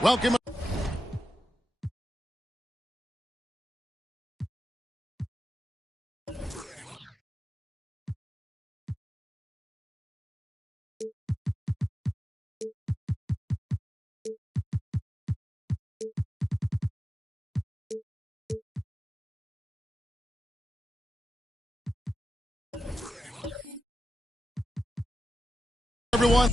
Welcome. Everyone.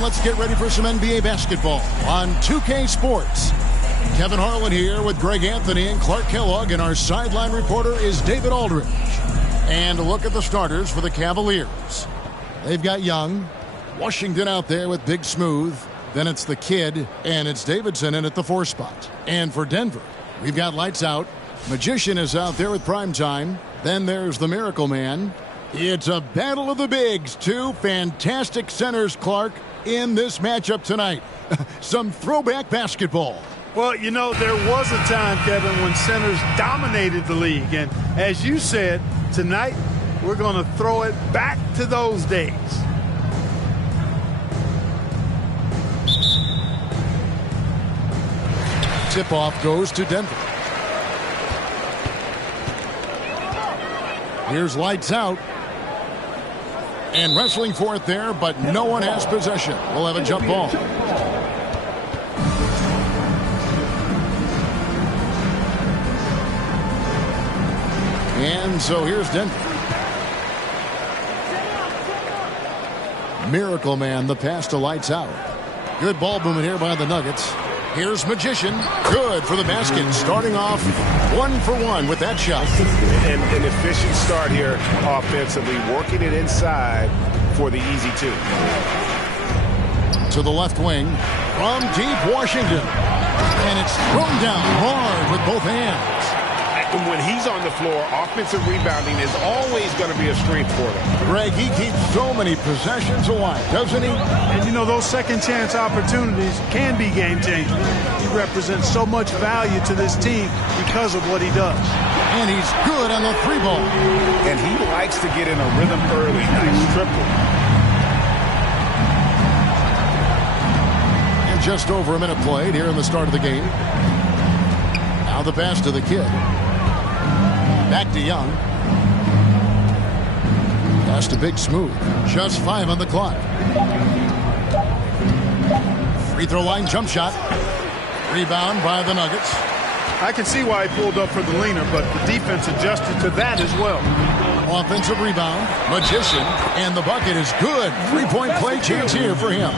Let's get ready for some NBA basketball on 2K Sports. Kevin Harlan here with Greg Anthony and Clark Kellogg, and our sideline reporter is David Aldridge. And a look at the starters for the Cavaliers. They've got Young, Washington out there with Big Smooth. Then it's the Kid, and it's Davidson in at the 4 spot. And for Denver, we've got Lights Out. Magician is out there with Prime Time. Then there's the Miracle Man. It's a battle of the bigs. Two fantastic centers, Clark, in this matchup tonight. Some throwback basketball. Well, you know, there was a time, Kevin, when centers dominated the league. And as you said, tonight we're going to throw it back to those days. Tip-off goes to Denver. Here's Lights Out. And wrestling for it there, but no one has possession. We'll have a jump ball. And so here's Denver. Miracle Man, the pass to Lights Out. Good ball movement here by the Nuggets. Here's Magician. Good for the basket. Starting off 1 for 1 with that shot. An efficient start here offensively, working it inside for the easy 2. To the left wing from deep Washington. And it's thrown down hard with both hands. And when he's on the floor, offensive rebounding is always going to be a strength for them. Greg, he keeps so many possessions alive, doesn't he? And you know, those second chance opportunities can be game changers. He represents so much value to this team because of what he does. And he's good on the 3 ball. And he likes to get in a rhythm early. Nice triple. And just over a minute played here in the start of the game. Now the pass to the Kid. Back to Young. Pass to Big Smooth. Just 5 on the clock. Free throw line jump shot. Rebound by the Nuggets. I can see why he pulled up for the leaner, but the defense adjusted to that as well. Offensive rebound. Magician. And the bucket is good. 3-point play chance here for him.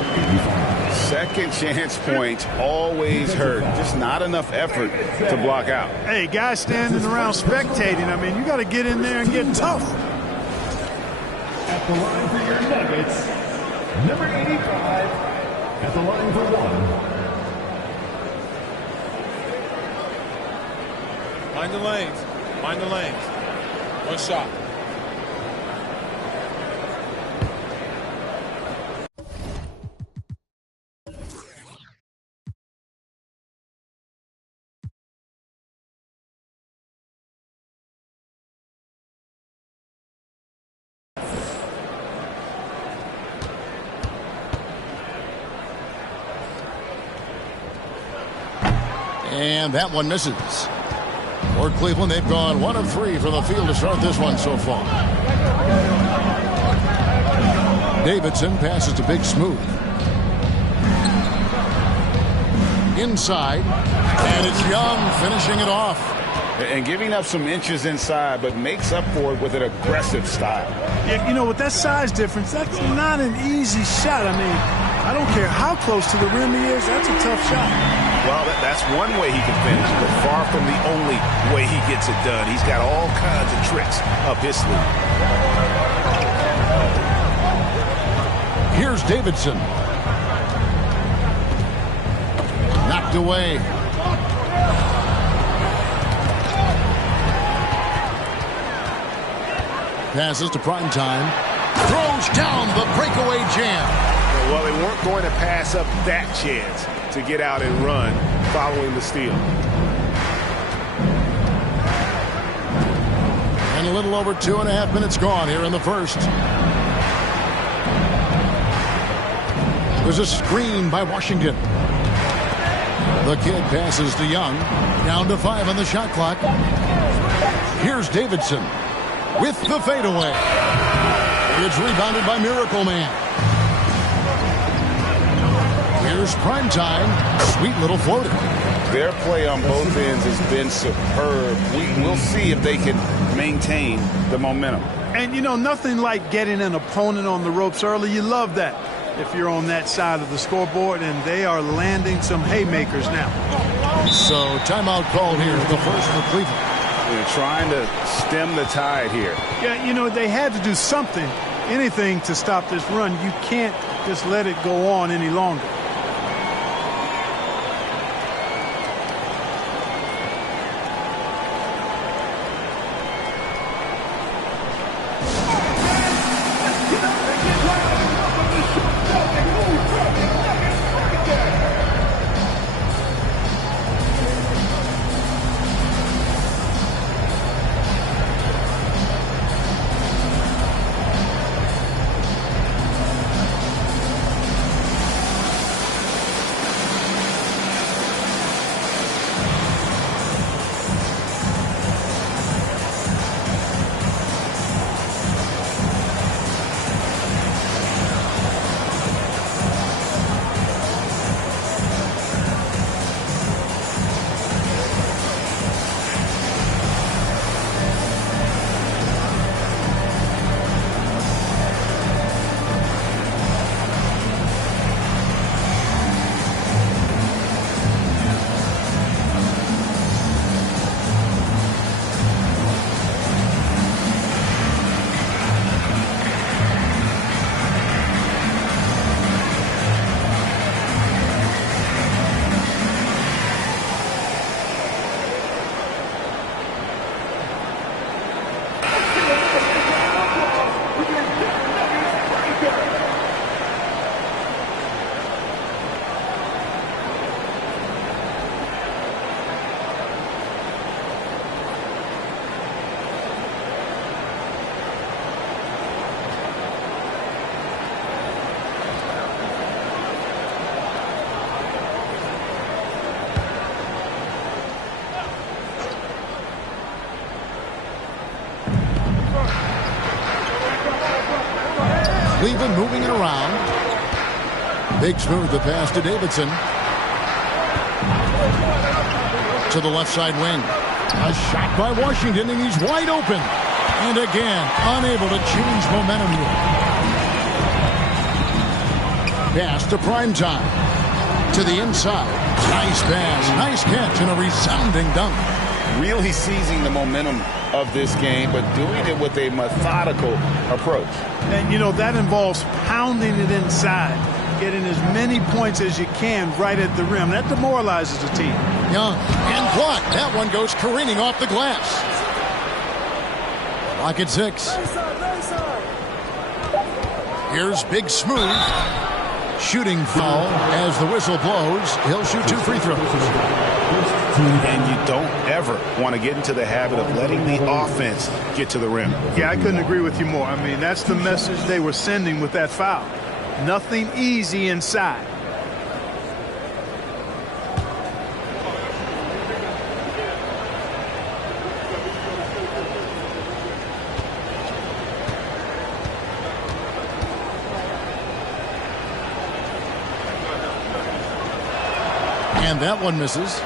Second chance points always hurt. Just not enough effort to block out. Hey, guys standing around spectating. I mean, you got to get in there and get tough. At the line for your Nuggets, number 85. At the line for 1. Mind the lanes. Mind the lanes. 1 shot. And that one misses. For Cleveland, they've gone 1 of 3 from the field to start this one so far. Davidson passes to Big Smooth. Inside. And it's Young finishing it off. And giving up some inches inside, but makes up for it with an aggressive style. Yeah, you know, with that size difference, that's not an easy shot. I mean, I don't care how close to the rim he is, that's a tough shot. Well, that's one way he can finish, but far from the only way he gets it done. He's got all kinds of tricks up his sleeve. Davidson. Knocked away. Passes to Primetime. Throws down the breakaway jam. Well, they weren't going to pass up that chance to get out and run following the steal. And a little over 2.5 minutes gone here in the first. There's a screen by Washington. The kid passes to Young. Down to 5 on the shot clock. Here's Davidson with the fadeaway. It's rebounded by Miracle Man. Here's Primetime. Sweet little floater. Their play on both ends has been superb. We'll see if they can maintain the momentum. And, you know, nothing like getting an opponent on the ropes early. You love that if you're on that side of the scoreboard, and they are landing some haymakers now. So timeout called here, the first for Cleveland. They're trying to stem the tide here. Yeah, you know, they had to do something, anything to stop this run. You can't just let it go on any longer. Cleveland moving it around. Big smooth the pass to Davidson. To the left side wing. A shot by Washington, and he's wide open. And again, unable to change momentum here. Pass to Primetime. To the inside. Nice pass, nice catch, and a resounding dunk. Really seizing the momentum of this game, but doing it with a methodical approach. And, you know, that involves pounding it inside, getting as many points as you can right at the rim. That demoralizes the team. Young and blocked. That one goes careening off the glass. Lock at 6. Here's Big Smooth. Shooting foul as the whistle blows. He'll shoot 2 free throws. And you don't ever want to get into the habit of letting the offense get to the rim. Yeah, I couldn't agree with you more. I mean, that's the message they were sending with that foul. Nothing easy inside. And that one misses.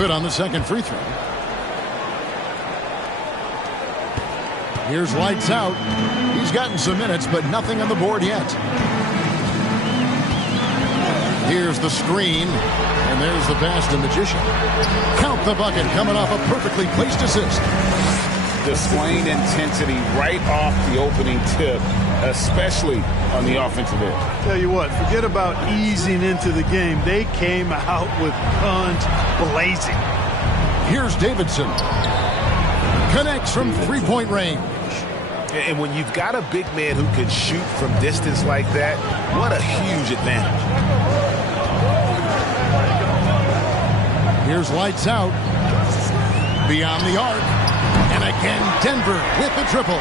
Good on the second free throw. Here's lights out. He's gotten some minutes, but nothing on the board yet. Here's the screen, and there's the pass to Magician. Count the bucket coming off a perfectly placed assist. Displaying intensity right off the opening tip, especially on the offensive end. Tell you what, forget about easing into the game. They came out with guns blazing. Here's Davidson. Connects from three-point range. And when you've got a big man who can shoot from distance like that, what a huge advantage. Here's lights out. Beyond the arc. And again, Denver with the triple.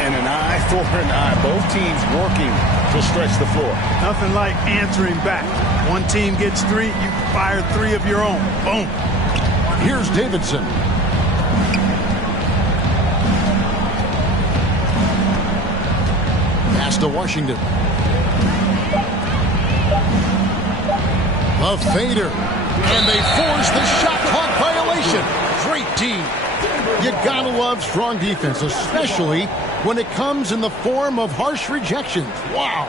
And an eye for an eye. Both teams working to stretch the floor. Nothing like answering back. One team gets three, you fire three of your own. Boom. Here's Davidson. Pass to Washington. A fader. And they force the shot clock violation. Great team. You gotta love strong defense, especially when it comes in the form of harsh rejections. Wow.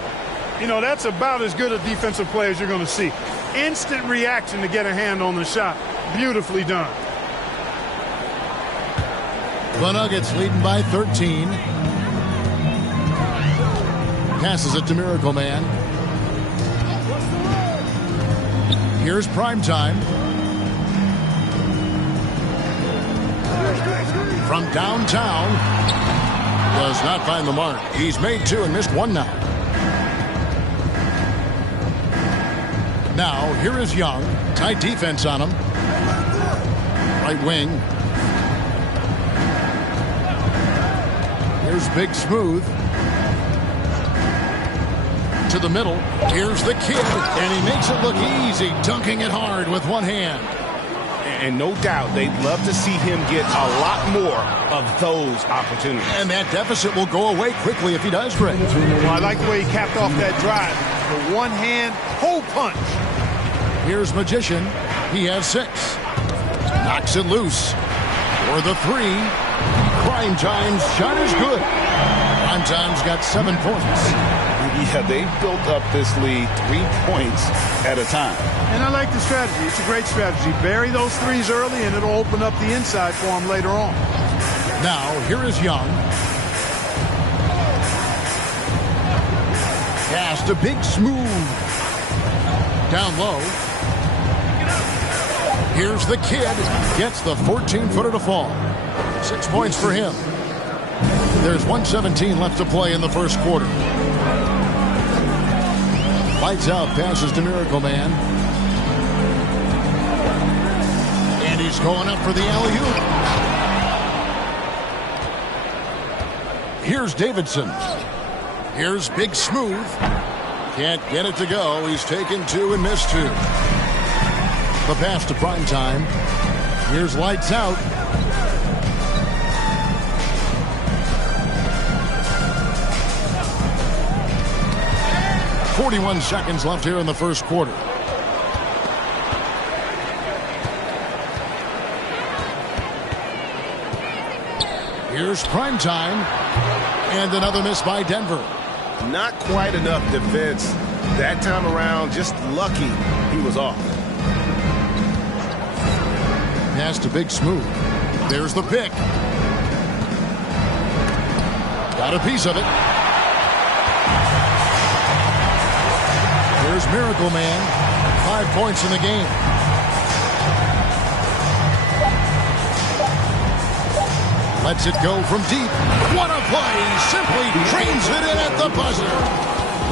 You know, that's about as good a defensive play as you're going to see. Instant reaction to get a hand on the shot. Beautifully done. The Nuggets leading by 13. Passes it to Miracle Man. Here's prime time. From downtown. Does not find the mark. He's made two and missed one now. Now, here is Young. Tight defense on him. Right wing. Here's Big Smooth. To the middle. Here's the kid. And he makes it look easy, dunking it hard with one hand. And no doubt they'd love to see him get a lot more of those opportunities. And that deficit will go away quickly if he does, Greg. Well, I like the way he capped off that drive. The one-hand hole punch. Here's Magician. He has 6. Knocks it loose. For the 3. Prime Time's shot is good. Prime Time's got 7 points. Yeah, they built up this lead 3 points at a time. And I like the strategy. It's a great strategy. Bury those threes early, and it'll open up the inside for him later on. Now, here is Young. Pass to Big Smooth. Down low. Here's the kid. Gets the 14-footer to fall. 6 points for him. There's 1:17 left to play in the first quarter. Lights out, passes to Miracle Man. And he's going up for the alley-oop. Here's Davidson. Here's Big Smooth. Can't get it to go. He's taken 2 and missed 2. The pass to Prime Time. Here's lights out. .41 seconds left here in the first quarter. Here's Prime Time. And another miss by Denver. Not quite enough defense that time around. Just lucky he was off. Pass to Big Smooth. There's the pick. Got a piece of it. Here's Miracle Man. 5 points in the game. Lets it go from deep. What a play. Simply trains it in at the buzzer.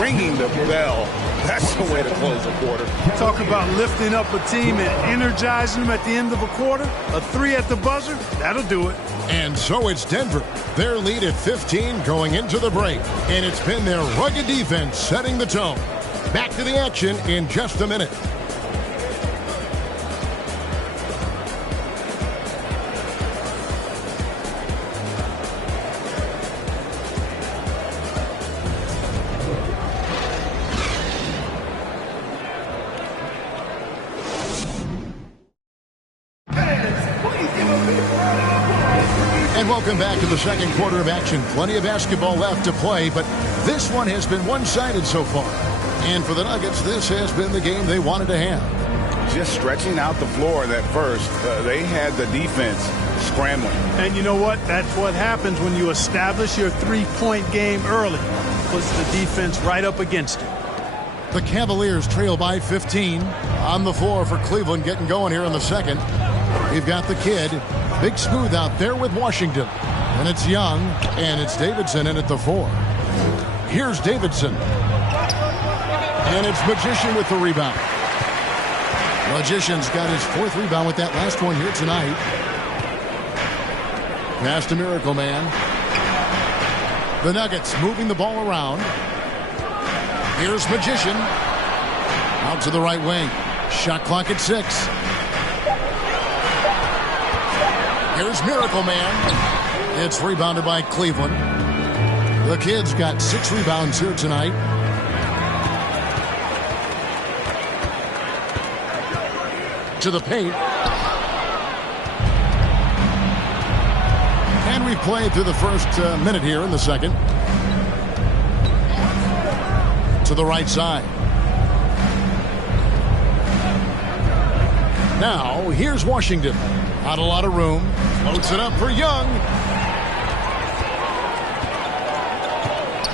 Ringing the bell. That's the way to close a quarter. Talk about lifting up a team and energizing them at the end of a quarter. A 3 at the buzzer, that'll do it. And so it's Denver. Their lead at 15 going into the break. And it's been their rugged defense setting the tone. Back to the action in just a minute. And welcome back to the second quarter of action. Plenty of basketball left to play, but this one has been one-sided so far. And for the Nuggets, this has been the game they wanted to have. Just stretching out the floor that first. They had the defense scrambling. And you know what? That's what happens when you establish your three-point game early. Puts the defense right up against it. The Cavaliers trail by 15. On the floor for Cleveland, getting going here in the second. We've got the kid, Big Smooth out there with Washington. And it's Young, and it's Davidson in at the 4. Here's Davidson. And it's Magician with the rebound. Magician's got his 4th rebound with that last one here tonight. Pass to Miracle Man. The Nuggets moving the ball around. Here's Magician. Out to the right wing. Shot clock at 6. Here's Miracle Man. It's rebounded by Cleveland. The kid's got 6 rebounds here tonight. To the paint. And we've played through the first minute here in the second. To the right side. Now, here's Washington. Not a lot of room. Floats it up for Young.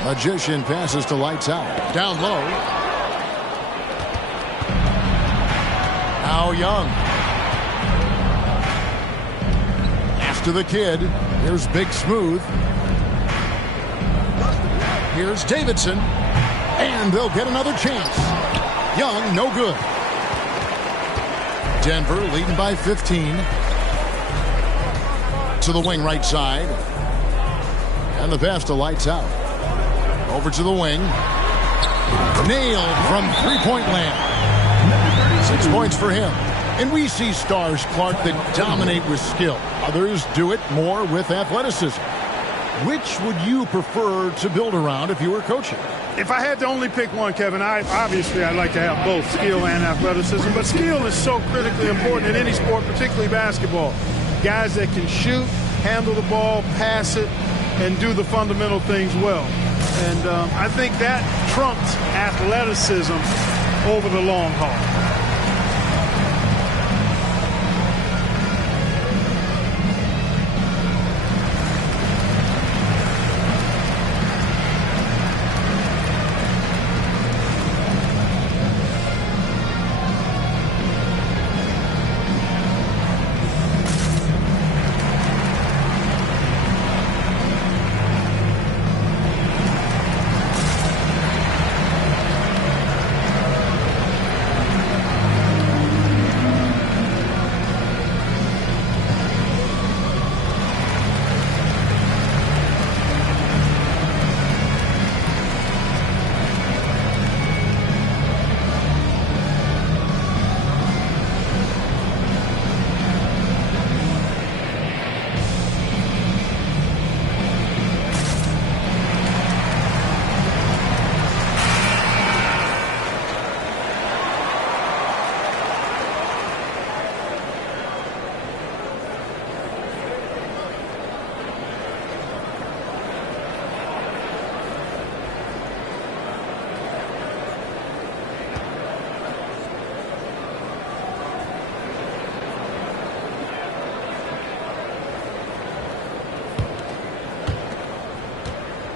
Magician passes to Lights Out. Down low. Now Young. Pass to the kid. Here's Big Smooth. Here's Davidson. And they'll get another chance. Young, no good. Denver leading by 15. To the wing right side. And the pass to Lights Out. Over to the wing. Nailed from three-point land. 6 points for him. And we see stars, Clark, that dominate with skill. Others do it more with athleticism. Which would you prefer to build around if you were coaching? If I had to only pick one, Kevin, I'd like to have both skill and athleticism. But skill is so critically important in any sport, particularly basketball. Guys that can shoot, handle the ball, pass it, and do the fundamental things well. And I think that trumps athleticism over the long haul.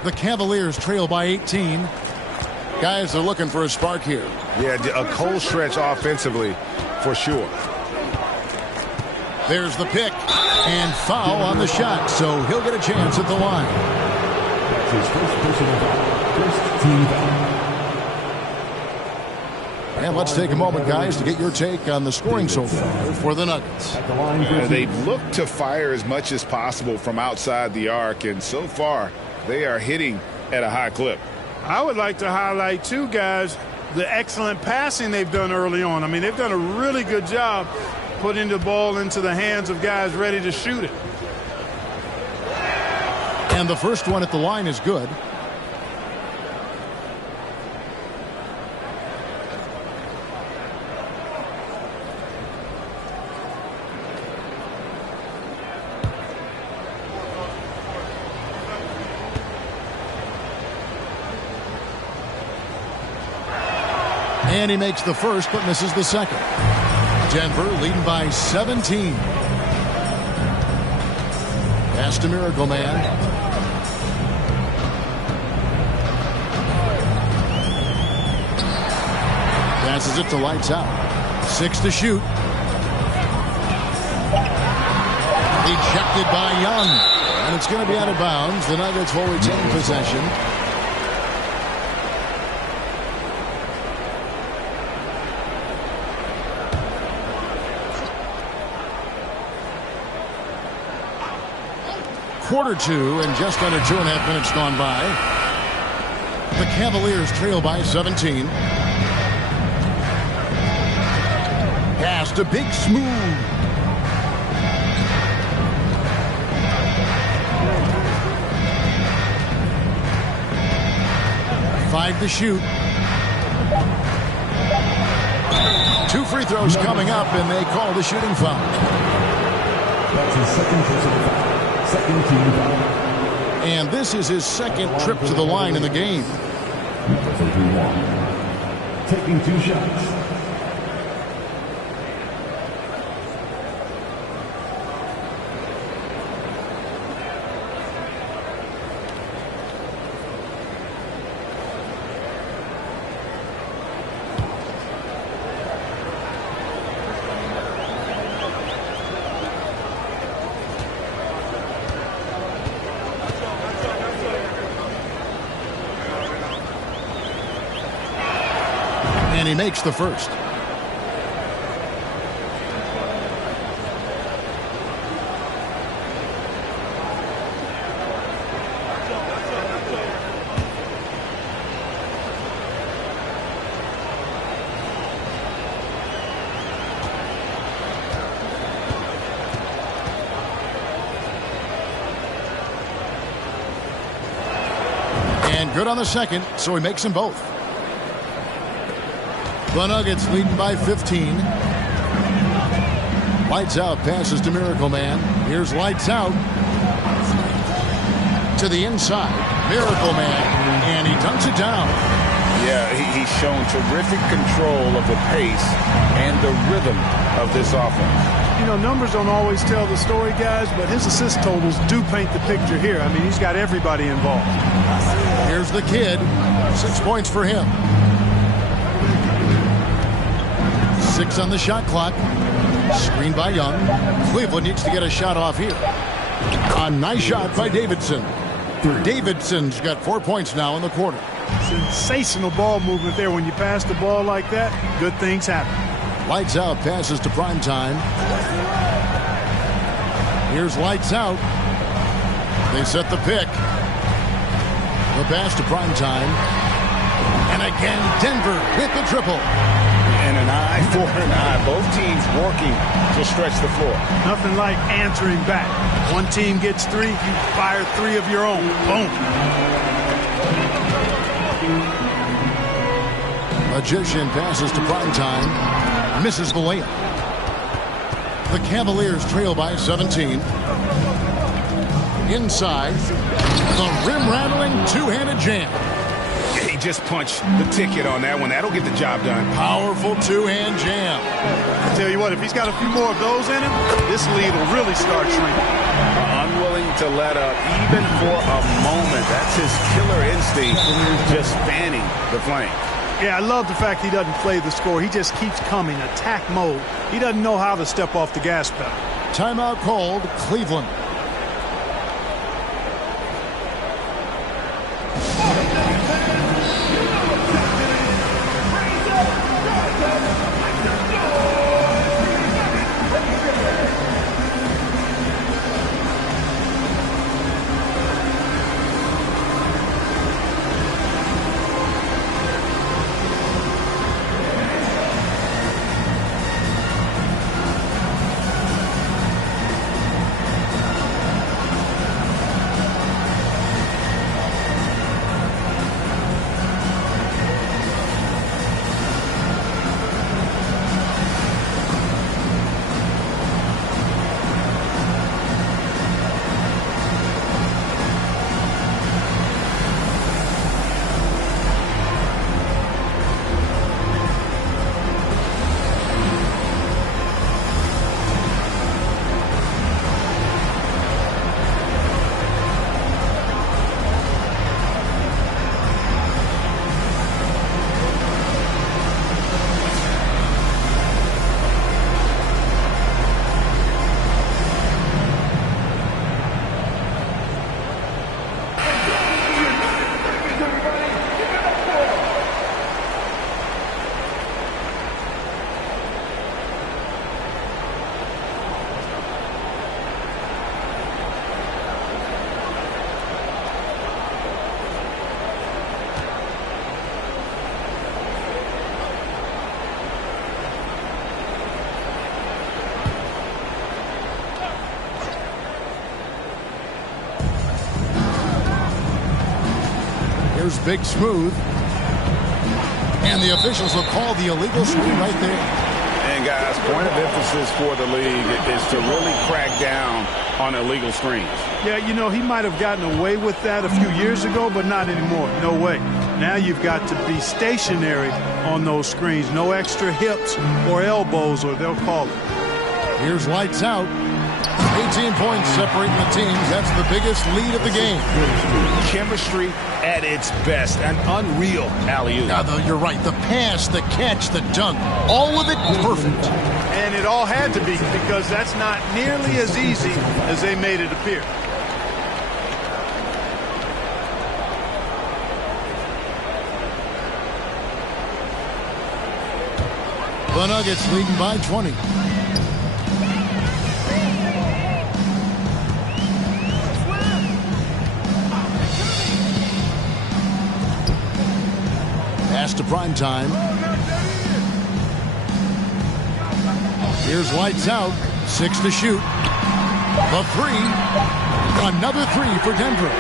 The Cavaliers trail by 18. Guys are looking for a spark here. Yeah, a cold stretch offensively, for sure. There's the pick. And foul on the shot, so he'll get a chance at the line. That's his first personal foul. First team foul. And let's take a moment, guys, to get your take on the scoring so far for the Nuggets. They've looked to fire as much as possible from outside the arc, and so far they are hitting at a high clip. I would like to highlight, too, guys, the excellent passing they've done early on. I mean, they've done a really good job putting the ball into the hands of guys ready to shoot it. And the first one at the line is good. And he makes the first but misses the second. Denver leading by 17. Pass to Miracle Man. Passes it to Lights Out. 6 to shoot. Ejected by Young. And it's going to be out of bounds. The Nuggets will retain possession. Quarter 2 and just under 2.5 minutes gone by. The Cavaliers trail by 17. Pass to Big Smooth. Five to shoot. 2 free throws coming up, and they call the shooting foul. That's his second personal foul. Second team foul. And this is his second trip to the line in the game. Number 31. Taking 2 shots. And he makes the first. And good on the second, so he makes them both. The Nuggets leading by 15. Lights Out passes to Miracle Man. Here's Lights Out. To the inside. Miracle Man. And he dunks it down. Yeah, he's shown terrific control of the pace and the rhythm of this offense. You know, numbers don't always tell the story, guys, but his assist totals do paint the picture here. I mean, he's got everybody involved. Here's the kid. 6 points for him. 6 on the shot clock. Screened by Young. Cleveland needs to get a shot off here. A nice shot by Davidson. Davidson's got 4 points now in the quarter. Sensational ball movement there. When you pass the ball like that, good things happen. Lights Out passes to Primetime. Here's Lights Out. They set the pick. The pass to Primetime. And again, Denver with the triple. And an eye for an eye. Both teams working to stretch the floor. Nothing like answering back. One team gets 3, you fire 3 of your own. Boom. Magician passes to Primetime. Misses the layup. The Cavaliers trail by 17. Inside. The rim-rattling two-handed jam. He just punched the ticket on that one. That'll get the job done. Powerful two-hand jam. I tell you what, if he's got a few more of those in him, this lead will really start shrinking. Unwilling to let up even for a moment. That's his killer instinct, just fanning the flame. Yeah, I love the fact he doesn't play the score. He just keeps coming, attack mode. He doesn't know how to step off the gas pedal. Timeout called, Cleveland. Here's Big Smooth. And the officials will call the illegal screen right there. And guys, point of emphasis for the league is to really crack down on illegal screens. Yeah, you know, he might have gotten away with that a few years ago, but not anymore. No way. Now you've got to be stationary on those screens. No extra hips or elbows, or they'll call it. Here's lights out. 18 points separating the teams. That's the biggest lead of the game. Chemistry at its best. An unreal alley-oop. Now, though, you're right. The pass, the catch, the dunk, all of it perfect. And it all had to be, because that's not nearly as easy as they made it appear. The Nuggets leading by 20. Pass to prime time. Here's lights out. 6 to shoot. The three. Another three for Denver.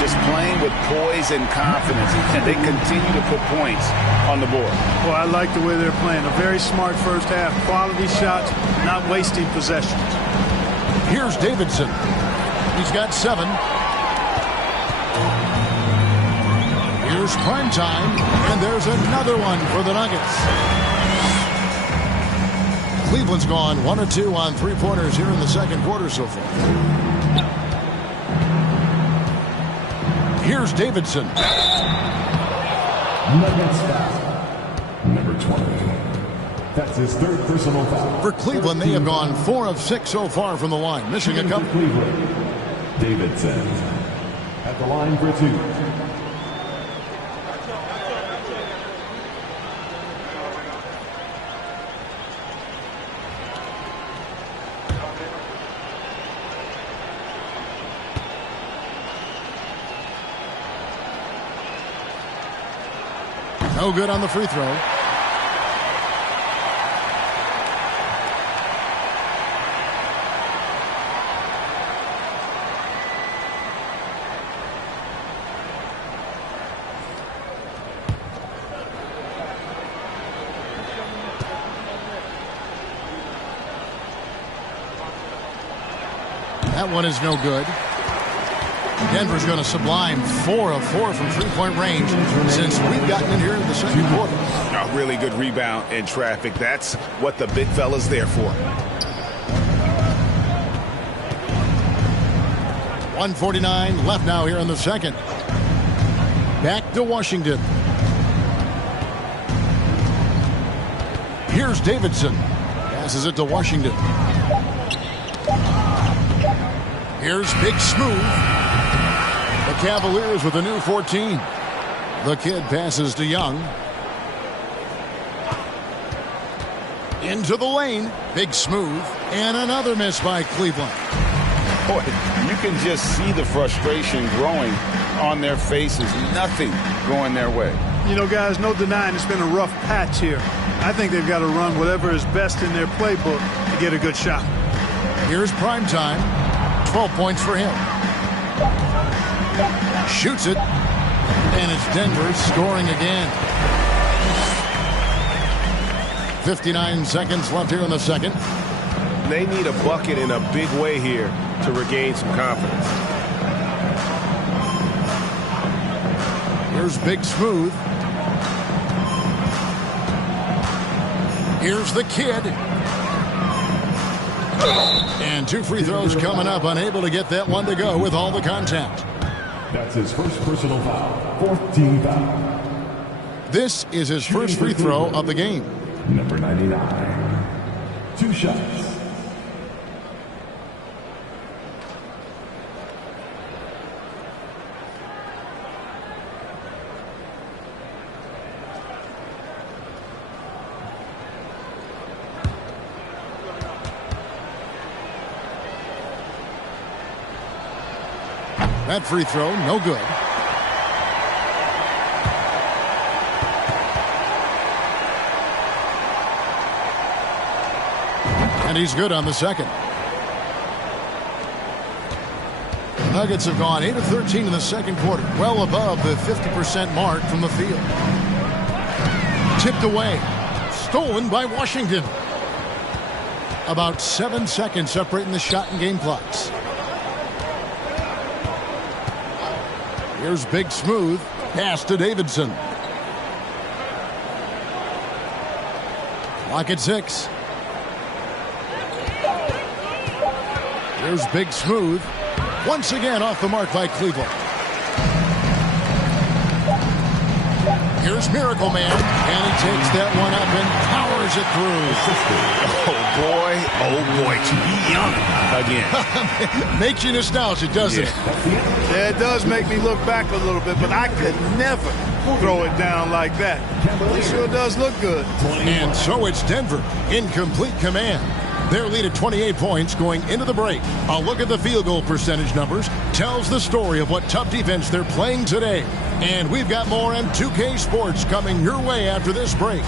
Just playing with poise and confidence, and they continue to put points on the board. Well, I like the way they're playing. A very smart first half. Quality shots, not wasting possessions. Here's Davidson. He's got 7. Here's prime time, and there's another one for the Nuggets. Cleveland's gone 1 of 2 on three-pointers here in the second quarter so far. Here's Davidson. Nuggets foul. Number 20. That's his third personal foul. For Cleveland, they have gone 4 of 6 so far from the line, missing a couple. Cleveland. Davidson at the line for 2. No good on the free throw. That one is no good. Denver's going to sublime 4 of 4 from three-point range since we've gotten in here in the second quarter. A really good rebound in traffic. That's what the big fella's there for. 1:49 left now here in the second. Back to Washington. Here's Davidson. Passes it to Washington. Here's Big Smooth. The Cavaliers with a new 14. The kid passes to Young. Into the lane. Big Smooth. And another miss by Cleveland. Boy, you can just see the frustration growing on their faces. Nothing going their way. You know, guys, no denying it's been a rough patch here. I think they've got to run whatever is best in their playbook to get a good shot. Here's prime time. 12 points for him. Shoots it. And it's Denver scoring again. 59 seconds left here in the second. They need a bucket in a big way here to regain some confidence. Here's Big Smooth. Here's the kid. And 2 free throws coming up. Unable to get that one to go with all the contact. That's his first personal foul. 4th team foul. This is his first free throw of the game. Number 99. 2 shots. That free throw, no good. And he's good on the second. Nuggets have gone 8 of 13 in the second quarter, well above the 50% mark from the field. Tipped away. Stolen by Washington. About 7 seconds separating the shot and game clocks. Here's Big Smooth. Pass to Davidson. Clock at 6. Here's Big Smooth. Once again off the mark by Cleveland. Here's Miracle Man, and he takes that one up and powers it through. Oh boy, to be young again. Makes you nostalgic, doesn't it? Yeah, it does make me look back a little bit, but I could never throw it down like that. It sure does look good. And so it's Denver in complete command. Their lead at 28 points going into the break. A look at the field goal percentage numbers tells the story of what tough defense they're playing today. And we've got more M2K Sports coming your way after this break.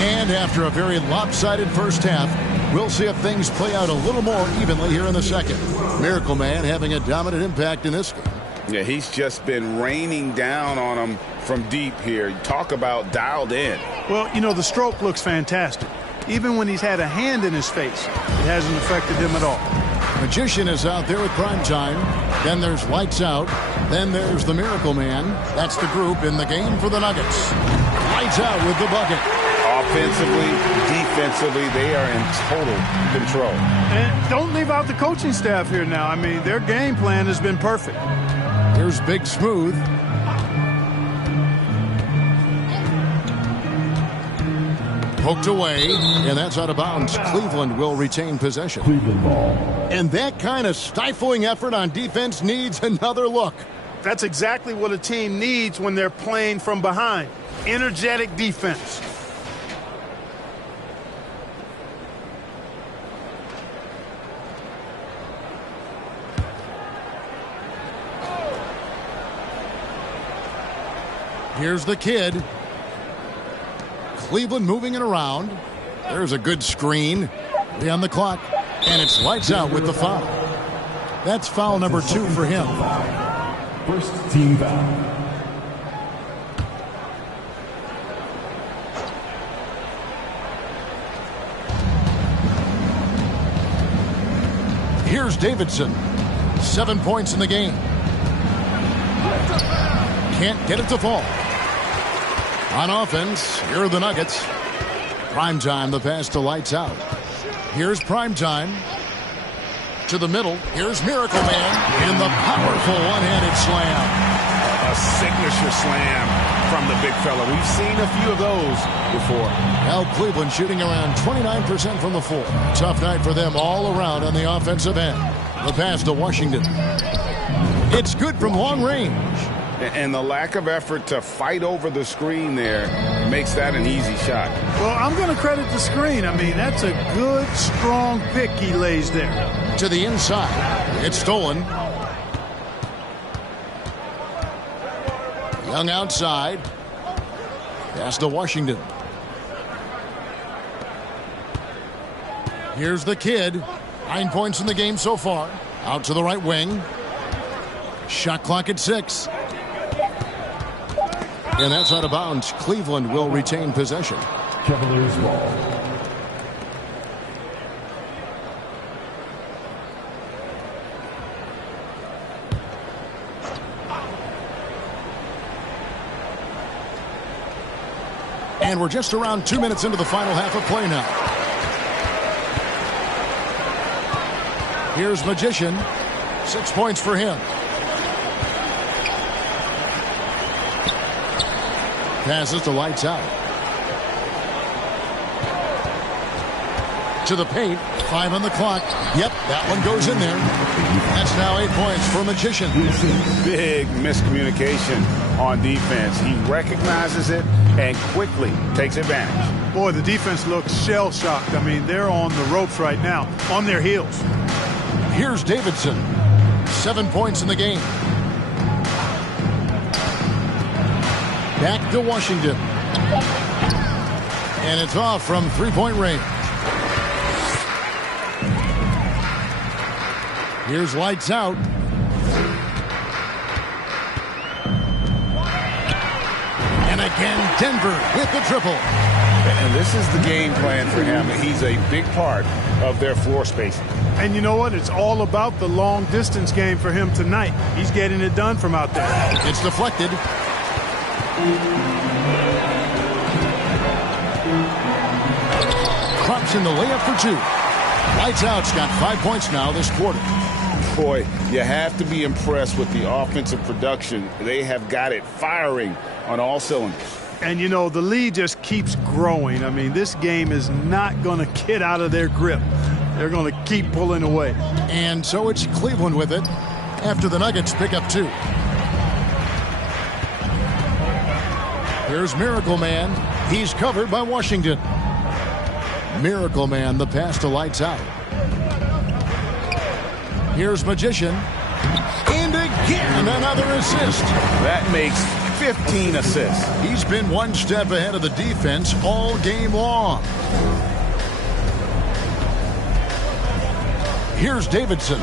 And after a very lopsided first half, we'll see if things play out a little more evenly here in the second. Miracle Man having a dominant impact in this game. Yeah, he's just been raining down on him from deep here. Talk about dialed in. Well, you know, the stroke looks fantastic. Even when he's had a hand in his face, it hasn't affected him at all. Magician is out there with Prime Time. Then there's Lights Out. Then there's the Miracle Man. That's the group in the game for the Nuggets. Lights Out with the bucket. Offensively, defensively, they are in total control. And don't leave out the coaching staff here now. I mean, their game plan has been perfect. Here's Big Smooth. Poked away, and that's out of bounds. Cleveland will retain possession. Cleveland ball. And that kind of stifling effort on defense needs another look. That's exactly what a team needs when they're playing from behind. Energetic defense. Here's the kid. Cleveland moving it around. There's a good screen. Be on the clock. And it's Lights Out with the foul. That's foul number 2 for him. First team foul. Here's Davidson. 7 points in the game. Can't get it to fall. On offense, here are the Nuggets. Prime Time, the pass to Lights Out. Here's Prime Time. To the middle. Here's Miracle Man in the powerful one-handed slam. A signature slam from the big fella. We've seen a few of those before. Now Cleveland shooting around 29% from the floor. Tough night for them all around on the offensive end. The pass to Washington. It's good from long range. And the lack of effort to fight over the screen there makes that an easy shot. Well, I'm going to credit the screen. I mean, that's a good, strong pick he lays there. To the inside. It's stolen. Young outside. Pass to Washington. Here's the kid. 9 points in the game so far. Out to the right wing. Shot clock at 6. And that's out of bounds. Cleveland will retain possession. Cavaliers ball. And we're just around 2 minutes into the final half of play now. Here's Magician. 6 points for him. Passes to Lights Out. to the paint. 5 on the clock. Yep, that one goes in there. That's now 8 points for Magician. Big miscommunication on defense. He recognizes it and quickly takes advantage. Boy, the defense looks shell-shocked. I mean, they're on the ropes right now, on their heels. Here's Davidson. 7 points in the game. Back to Washington. And it's off from three-point range. Here's lights out. And again, Denver with the triple. And this is the game plan for him. He's a big part of their floor spacing. And you know what? It's all about the long-distance game for him tonight. He's getting it done from out there. It's deflected. Crops in the layup for 2. Lights out's got 5 points now this quarter. Boy, you have to be impressed with the offensive production. They have got it firing on all cylinders. And, you know, the lead just keeps growing. I mean, this game is not going to get out of their grip. They're going to keep pulling away. And so it's Cleveland with it after the Nuggets pick up 2. Here's Miracle Man. He's covered by Washington. Miracle Man, the pass to lights out. Here's Magician. And again, another assist. That makes 15 assists. He's been one step ahead of the defense all game long. Here's Davidson.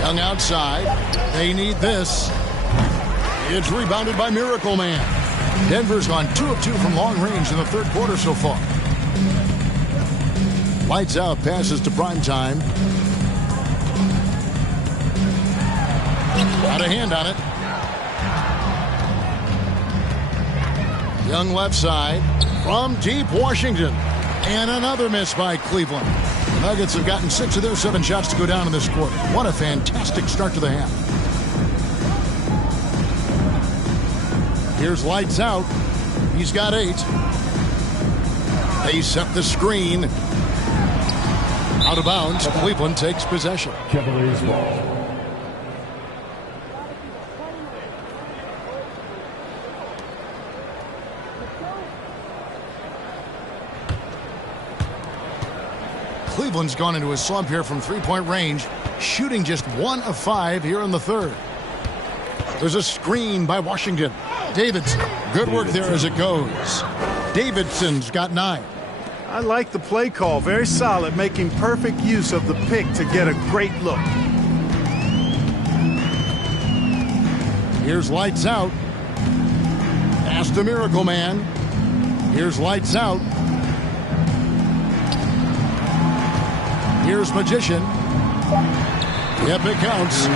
Young outside. They need this. It's rebounded by Miracle Man. Denver's gone 2 of 2 from long range in the third quarter so far. Lights out, passes to Primetime. Got a hand on it. Young left side from deep Washington. And another miss by Cleveland. The Nuggets have gotten 6 of their 7 shots to go down in this quarter. What a fantastic start to the half. Here's lights out. He's got 8. They set the screen. Out of bounds. Cleveland takes possession. Cavaliers ball. Cleveland's gone into a slump here from three-point range, shooting just 1 of 5 here in the third. There's a screen by Washington. Davidson, good work there as it goes. Davidson's got 9. I like the play call. Very solid, making perfect use of the pick to get a great look. Here's lights out. Pass to Miracle Man. Here's lights out. Here's Magician. Yep, it counts.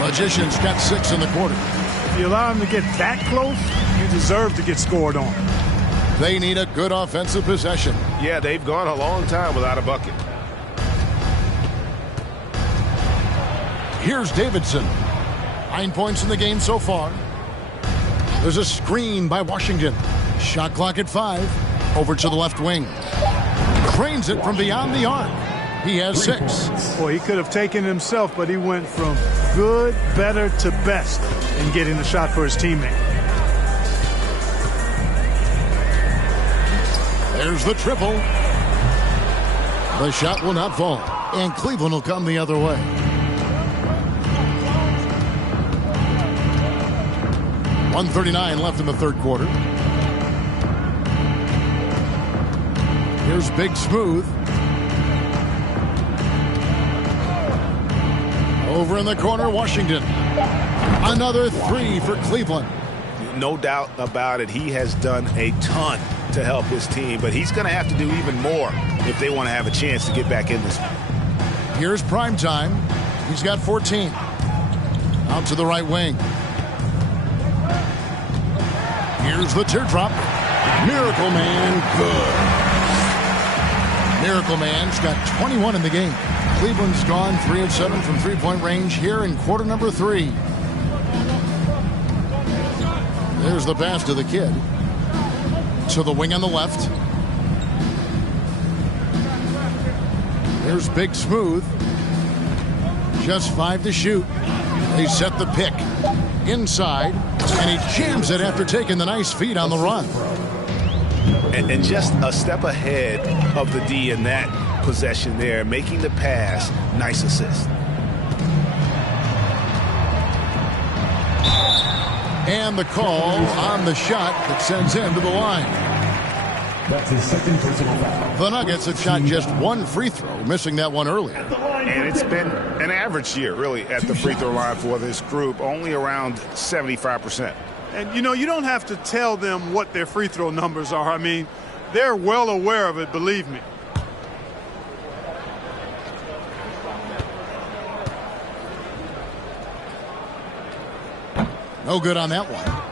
Magician's got 6 in the quarter. If you allow him to get that close, you deserve to get scored on. They need a good offensive possession. Yeah, they've gone a long time without a bucket. Here's Davidson. 9 points in the game so far. There's a screen by Washington. Shot clock at 5. Over to the left wing. Cranes it from beyond the arc. He has 6. Boy, he could have taken it himself, but he went from good, better to best in getting the shot for his teammate. There's the triple. The shot will not fall, and Cleveland will come the other way. .139 left in the third quarter. Here's Big Smooth. Over in the corner, Washington. Another 3 for Cleveland. No doubt about it. He has done a ton to help his team, but he's going to have to do even more if they want to have a chance to get back in this one. Here's Primetime. He's got 14. Out to the right wing. Here's the teardrop. Miracle Man, good. Miracle Man's got 21 in the game. Cleveland's gone 3 of 7 from three-point range here in quarter number 3. There's the pass to the kid. To the wing on the left. Here's Big Smooth. Just 5 to shoot. They set the pick. Inside. And he jams it after taking the nice feed on the run. And just a step ahead of the D in that possession there, making the pass. Nice assist. And the call on the shot that sends him to the line. That's his second personal foul. The Nuggets have shot just 1 free throw, missing that one earlier. And it's been an average year, really, at the free throw line for this group, only around 75%. And, you know, you don't have to tell them what their free throw numbers are. I mean, they're well aware of it, believe me. No good on that one.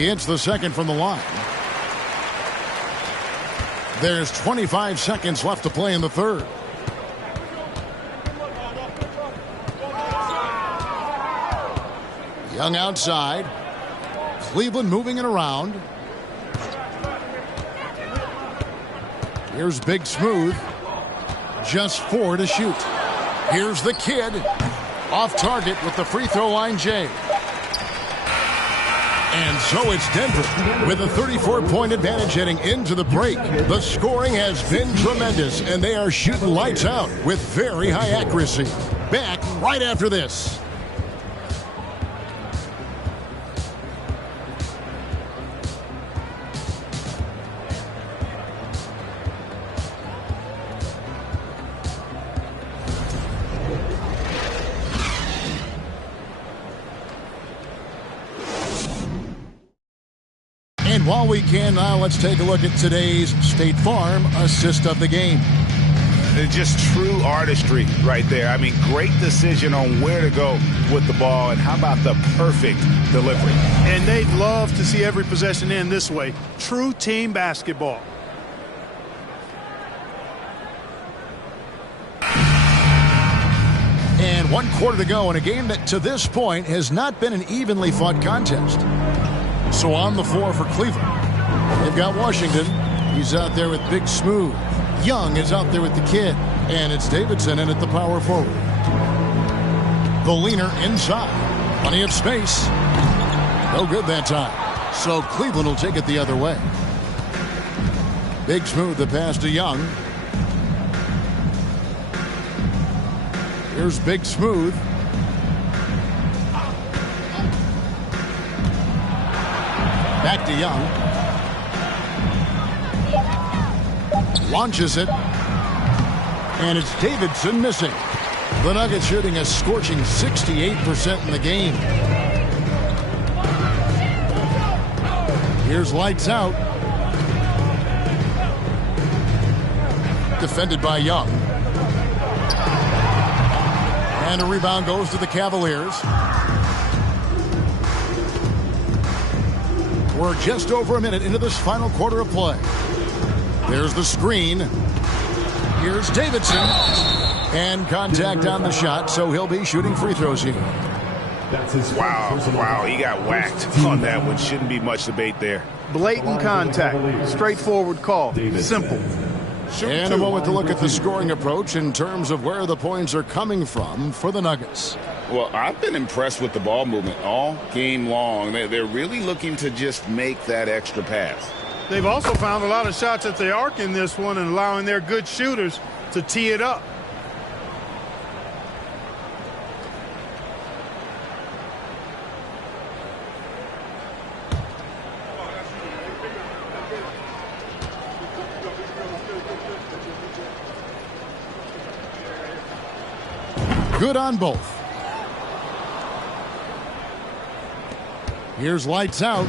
He hits the second from the line. There's 25 seconds left to play in the third. Young outside. Cleveland moving it around. Here's Big Smooth. Just 4 to shoot. Here's the kid. Off target with the free throw line, Jay. And so it's Denver with a 34-point advantage heading into the break. The scoring has been tremendous, and they are shooting lights out with very high accuracy. Back right after this. And while we can now, let's take a look at today's State Farm assist of the game. Just true artistry right there. I mean, great decision on where to go with the ball, and how about the perfect delivery. And they'd love to see every possession end this way. True team basketball. And 1 quarter to go in a game that to this point has not been an evenly fought contest. So on the floor for Cleveland, they've got Washington. He's out there with Big Smooth. Young is out there with the kid. And it's Davidson in at the power forward. The leaner inside. Plenty of space. No good that time. So Cleveland will take it the other way. Big Smooth, the pass to Young. Here's Big Smooth. Back to Young. Launches it. And it's Davidson missing. The Nuggets shooting a scorching 68% in the game. Here's lights out. Defended by Young. And a rebound goes to the Cavaliers. We're just over a minute into this final quarter of play. There's the screen. Here's Davidson. And contact on the shot, so he'll be shooting free throws here. Wow, he got whacked on that one. Shouldn't be much debate there. Blatant contact. Straightforward call. Simple. And a moment to look at the scoring approach in terms of where the points are coming from for the Nuggets. Well, I've been impressed with the ball movement all game long. They're really looking to just make that extra pass. They've also found a lot of shots at the arc in this one and allowing their good shooters to tee it up. Good on both. Here's lights out.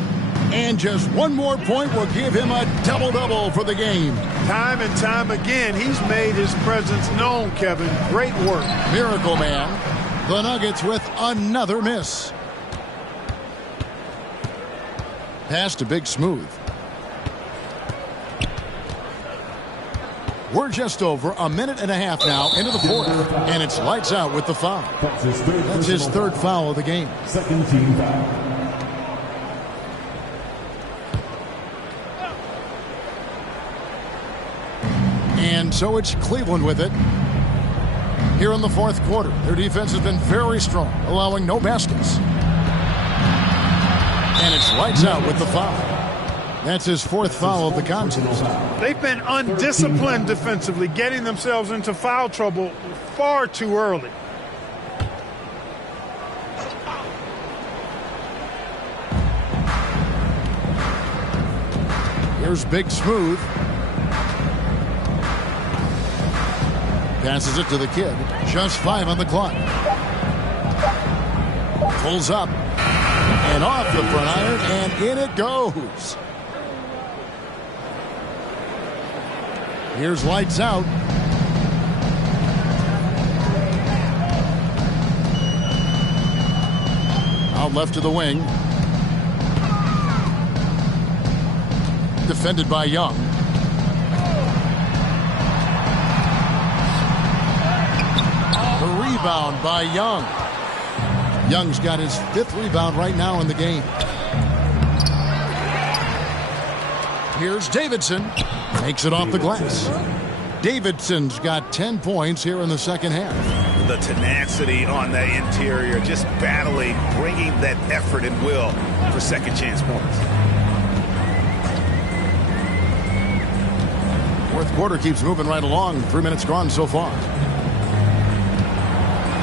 And just one more point will give him a double-double for the game. Time and time again, he's made his presence known, Kevin. Great work. Miracle Man. The Nuggets with another miss. Pass to Big Smooth. We're just over a minute and a half now into the fourth, and it's lights out with the foul. That's his third foul of the game. Second team foul. And so it's Cleveland with it. Here in the fourth quarter, their defense has been very strong, allowing no baskets. And it's lights out with the foul. That's his fourth foul of the contest. They've been undisciplined defensively, getting themselves into foul trouble far too early. Here's Big Smooth. Passes it to the kid. Just 5 on the clock. Pulls up. And off the front iron, and in it goes. Here's lights out. Out left to the wing. Defended by Young. The rebound by Young. Young's got his 5th rebound right now in the game. Here's Davidson. Makes it off the glass. Davidson's got 10 points here in the second half. The tenacity on the interior, just battling, bringing that effort and will for second chance points. Fourth quarter keeps moving right along. 3 minutes gone so far.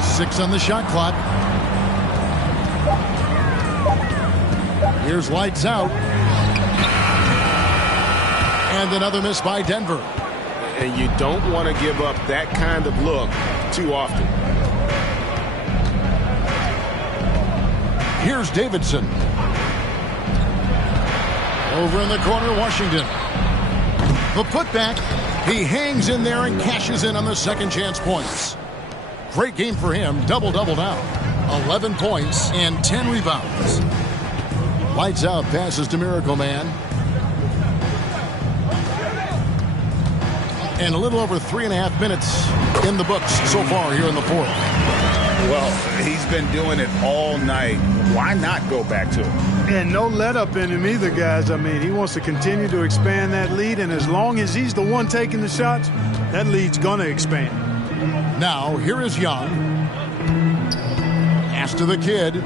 6 on the shot clock. Here's lights out. And another miss by Denver. And you don't want to give up that kind of look too often. Here's Davidson. Over in the corner, Washington. The putback. He hangs in there and cashes in on the second chance points. Great game for him. Double-double now. 11 points and 10 rebounds. Lights out, passes to Miracle Man. And a little over 3.5 minutes in the books so far here in the fourth. Well, he's been doing it all night. Why not go back to it? And no let up in him either, guys. I mean, he wants to continue to expand that lead, and as long as he's the one taking the shots, that lead's going to expand. Now, here is Young. Pass to the kid.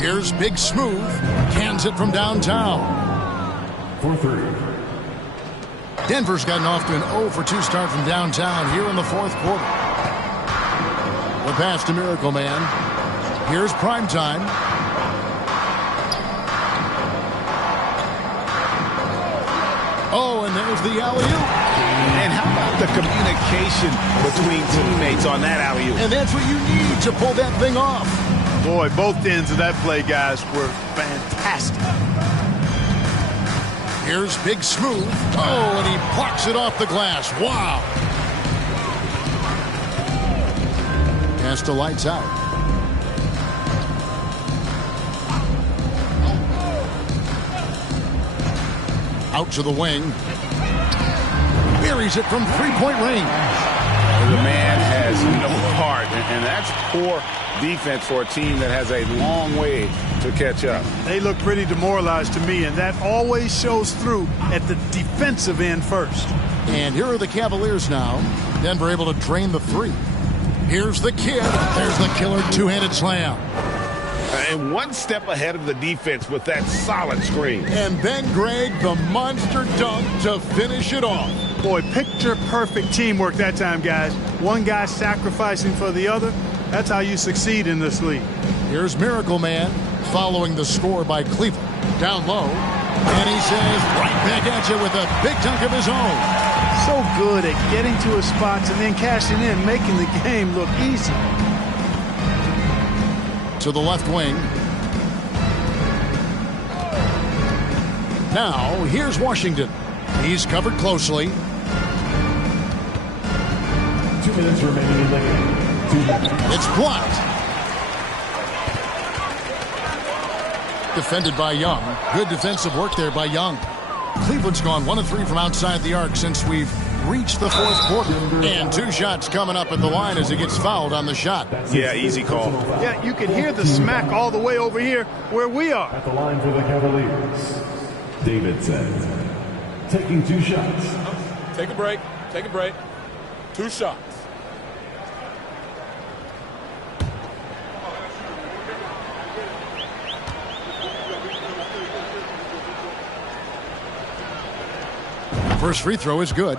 Here's Big Smooth. Cans it from downtown. For 3. Denver's gotten off to an 0 for 2 start from downtown here in the fourth quarter. The pass to Miracle Man. Here's Primetime. Oh, and there's the alley-oop. And how about the communication between teammates on that alley-oop? And that's what you need to pull that thing off. Boy, both ends of that play, guys, were fantastic. Here's Big Smooth. Oh, and he plucks it off the glass. Wow. Pass to lights out. Out to the wing. Buries it from three-point range. The man has no heart, and that's poor defense for a team that has a long way to catch up. They look pretty demoralized to me, and that always shows through at the defensive end first. And here are the Cavaliers now. Denver able to drain the 3. Here's the kid. There's the killer two-handed slam. And one step ahead of the defense with that solid screen. And then Greg, the monster dunk to finish it off. Boy, picture-perfect teamwork that time, guys. One guy sacrificing for the other. That's how you succeed in this league. Here's Miracle Man following the score by Cleveland. Down low. And he says right back at you with a big dunk of his own. So good at getting to his spots and then cashing in, making the game look easy. To the left wing. Now, here's Washington. He's covered closely. 2 minutes remaining in the game. 2 minutes. It's blocked. Defended by Young. Good defensive work there by Young. Cleveland's gone 1 of 3 from outside the arc since we've reached the fourth quarter. And 2 shots coming up at the line as he gets fouled on the shot. Yeah, easy call. Yeah, you can hear the smack all the way over here where we are. At the line for the Cavaliers, Davidson taking 2 shots. Take a break. Take a break. 2 shots. First free throw is good.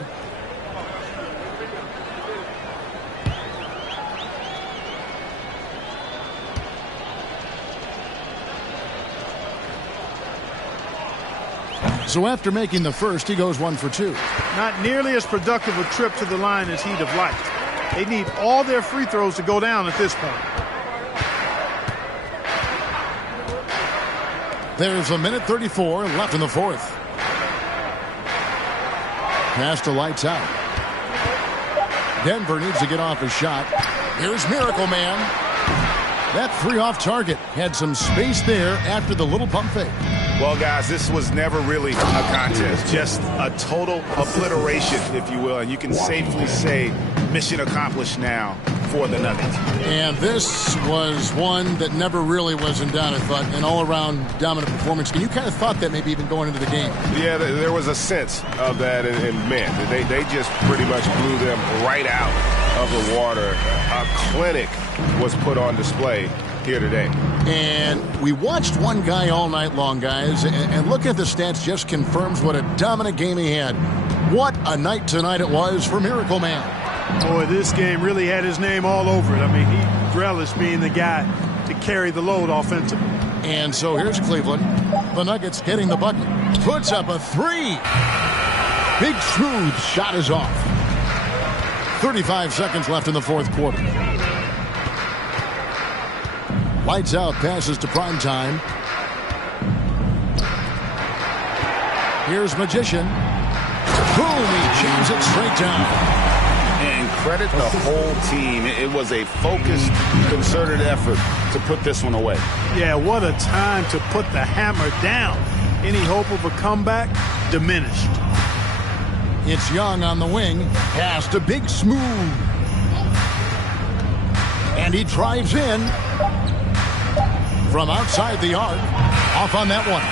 So after making the first, he goes 1 for 2. Not nearly as productive a trip to the line as he'd have liked. They need all their free throws to go down at this point. There's 1:34 left in the fourth. Pass to lights out. Denver needs to get off a shot. Here's Miracle Man. That 3 off target had some space there after the little pump fake. Well, guys, this was never really a contest. Just a total obliteration, if you will. And you can safely say mission accomplished now for the Nuggets. And this was one that never really was in doubt, I thought. An all-around dominant performance. You kind of thought that maybe even going into the game. Yeah, there was a sense of that. And man, they just pretty much blew them right out of the water. A clinic was put on display here today. And we watched one guy all night long, guys, and looking at the stats just confirms what a dominant game he had. What a night tonight it was for Miracle Man. Boy, this game really had his name all over it. I mean, he relished being the guy to carry the load offensively. And so here's Cleveland. The Nuggets getting the bucket. Puts up a 3. Big smooth shot is off. 35 seconds left in the fourth quarter. Lights out, passes to prime time. Here's Magician. Boom, he jams it straight down. And credit the whole team. It was a focused, concerted effort to put this one away. Yeah, what a time to put the hammer down. Any hope of a comeback? Diminished. It's Young on the wing. Pass to Big Smooth. And he drives in from outside the arc. Off on that one.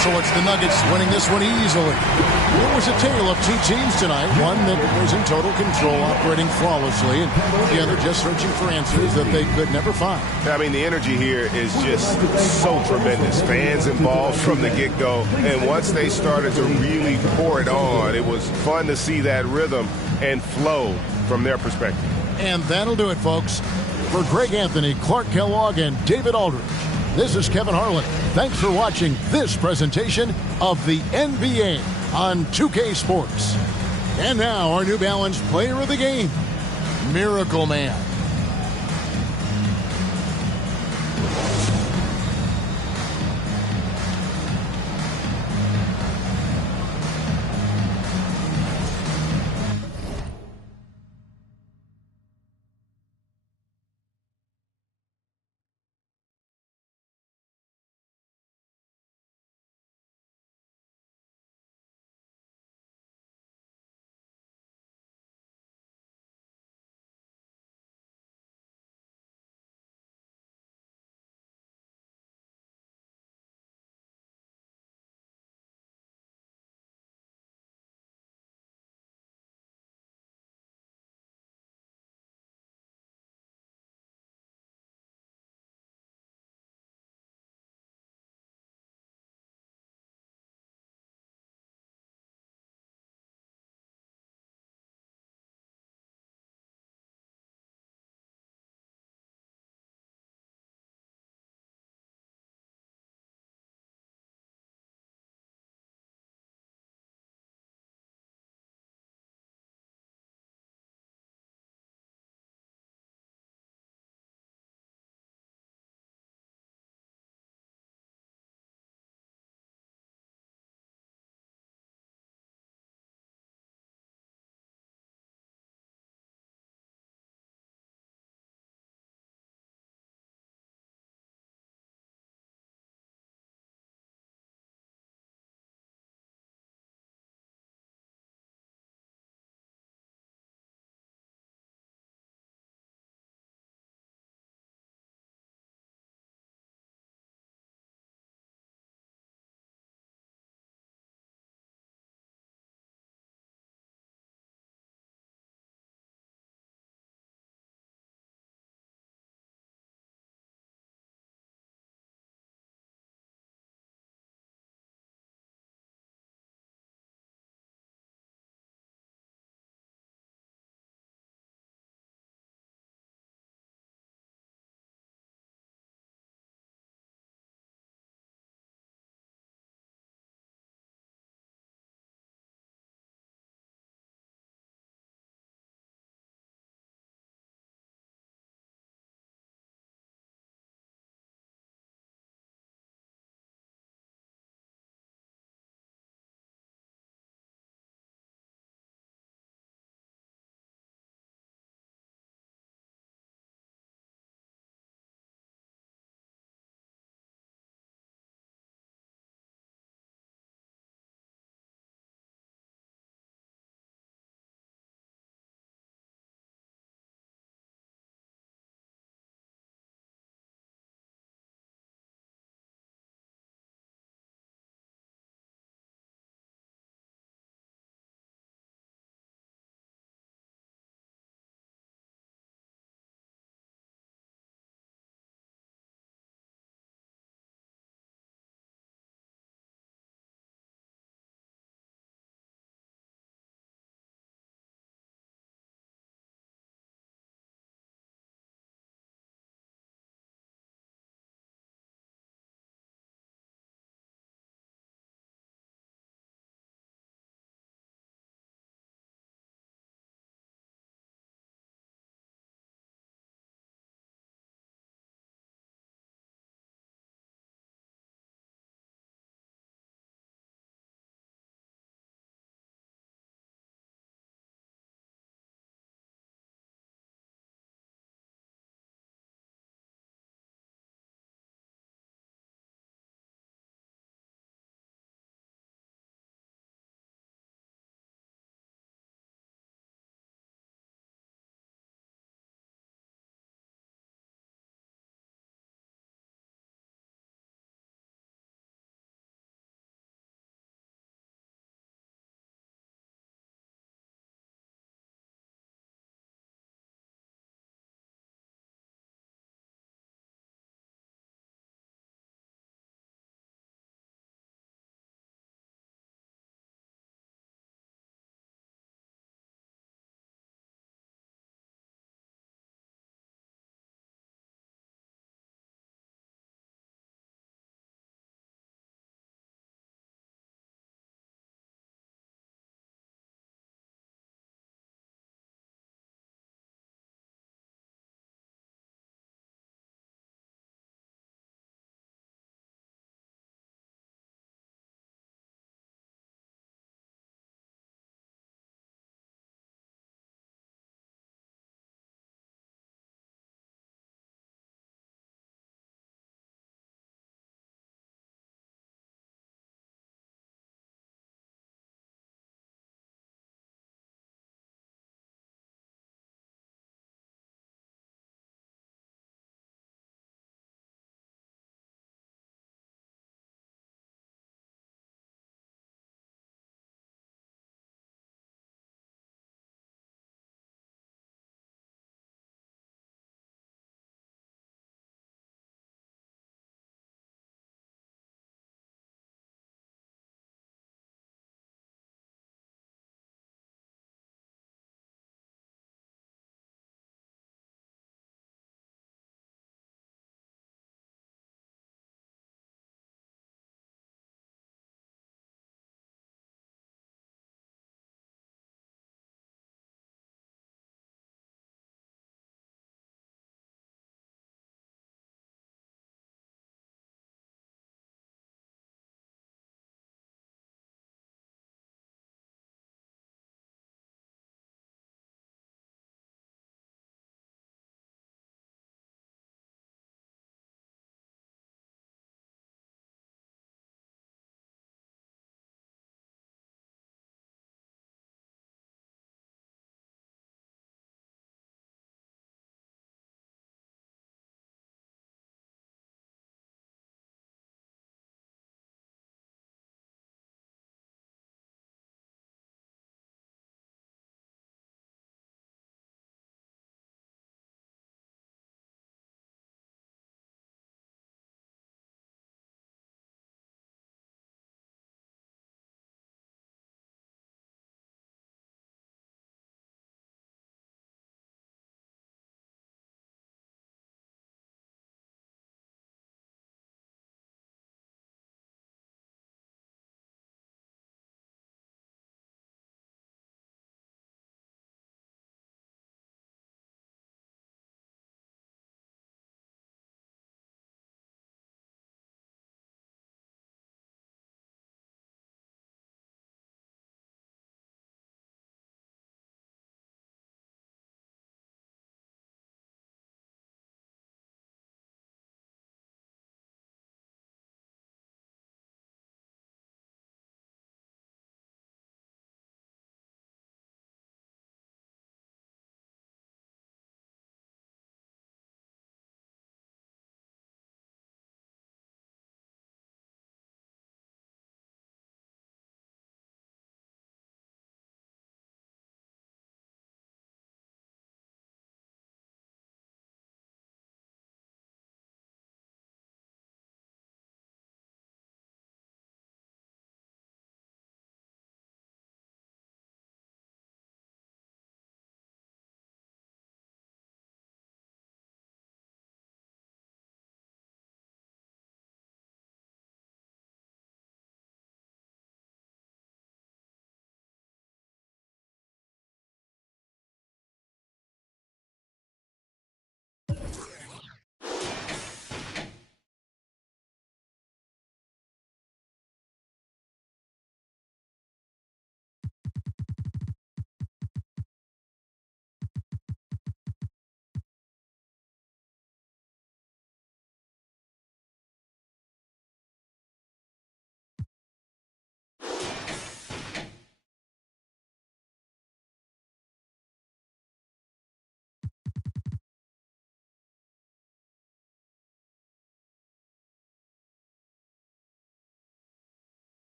So it's the Nuggets winning this one easily. It was a tale of 2 teams tonight. One that was in total control, operating flawlessly, and the other just searching for answers that they could never find. I mean, the energy here is just so tremendous. Fans involved from the get-go. And once they started to really pour it on, it was fun to see that rhythm and flow from their perspective. And that'll do it, folks. For Greg Anthony, Clark Kellogg, and David Aldridge, this is Kevin Harlan. Thanks for watching this presentation of the NBA on 2K Sports. And now our New Balance player of the game, Miracle Man.